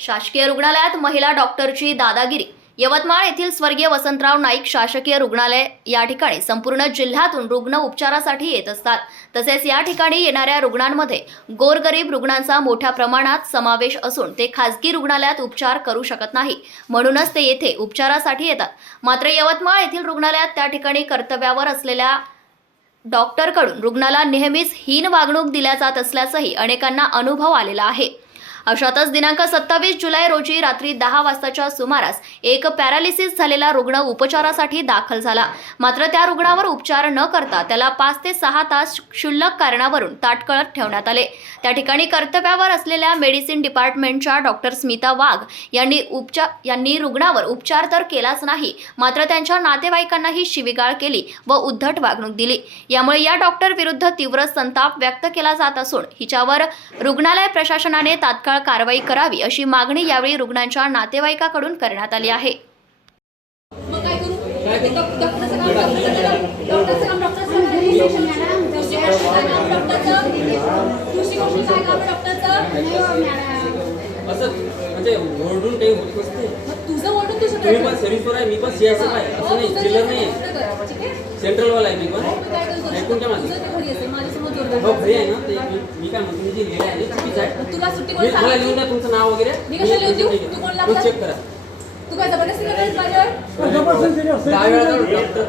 शासकीय रुग्णालयात महिला डॉक्टरची दादागिरी. यवतमाळ येथील स्वर्गीय वसंतराव नाईक शासकीय रुग्णालय या ठिकाणी संपूर्ण जिल्ह्यातून रुग्ण उपचारासाठी येत असतात. तसेच या ठिकाणी येणाऱ्या रुग्णांमध्ये गोरगरीब रुग्णांचा मोठ्या प्रमाणात समावेश असून ते खासगी रुग्णालयात उपचार करू शकत नाही. म्हणूनच ते येथे उपचारासाठी येतात. मात्र यवतमाळ येथील रुग्णालयात त्या ठिकाणी कर्तव्यावर असलेल्या डॉक्टरकडून रुग्णाला नेहमीच हीन वागणूक दिल्या जात असल्याचंही अनेकांना अनुभव आलेला आहे. अशातच दिनांक सत्तावीस जुलै रोजी रात्री दहा वाजताच्या सुमारास एक पॅरालिसिस झालेला रुग्ण उपचारासाठी दाखल झाला. मात्र त्या रुग्णावर उपचार न करता त्याला पाच ते सहा तास क्षुल्लक कारणावरून ताटकळत ठेवण्यात आले. त्या ठिकाणी कर्तव्यावर असलेल्या मेडिसिन डिपार्टमेंटच्या डॉक्टर स्मिता वाघ यांनी उपचार यांनी रुग्णावर उपचार तर केलाच नाही मात्र त्यांच्या नातेवाईकांनाही शिवीगाळ केली व उद्धट वागणूक दिली. यामुळे या डॉक्टर विरुद्ध तीव्र संताप व्यक्त केला जात असून हिच्यावर रुग्णालय प्रशासनाने तात्काळ कारवाई करावी अशी मागणी यावेळी रुग्णांच्या नातेवाईकाकडून करण्यात आली आहे. डॉक्टरचं असं म्हणजे आहे मी पण काय करू ऐकून हो तुला सुट्टी कोण मला लिहून द्या तुमचं नाव वगैरे. मी कशाला लिहून देऊ? तू कोण लागला? चेक करा. तू काय जबरदस्ती करतेस माझ्यावर? दहा वेळा तर डॉक्टर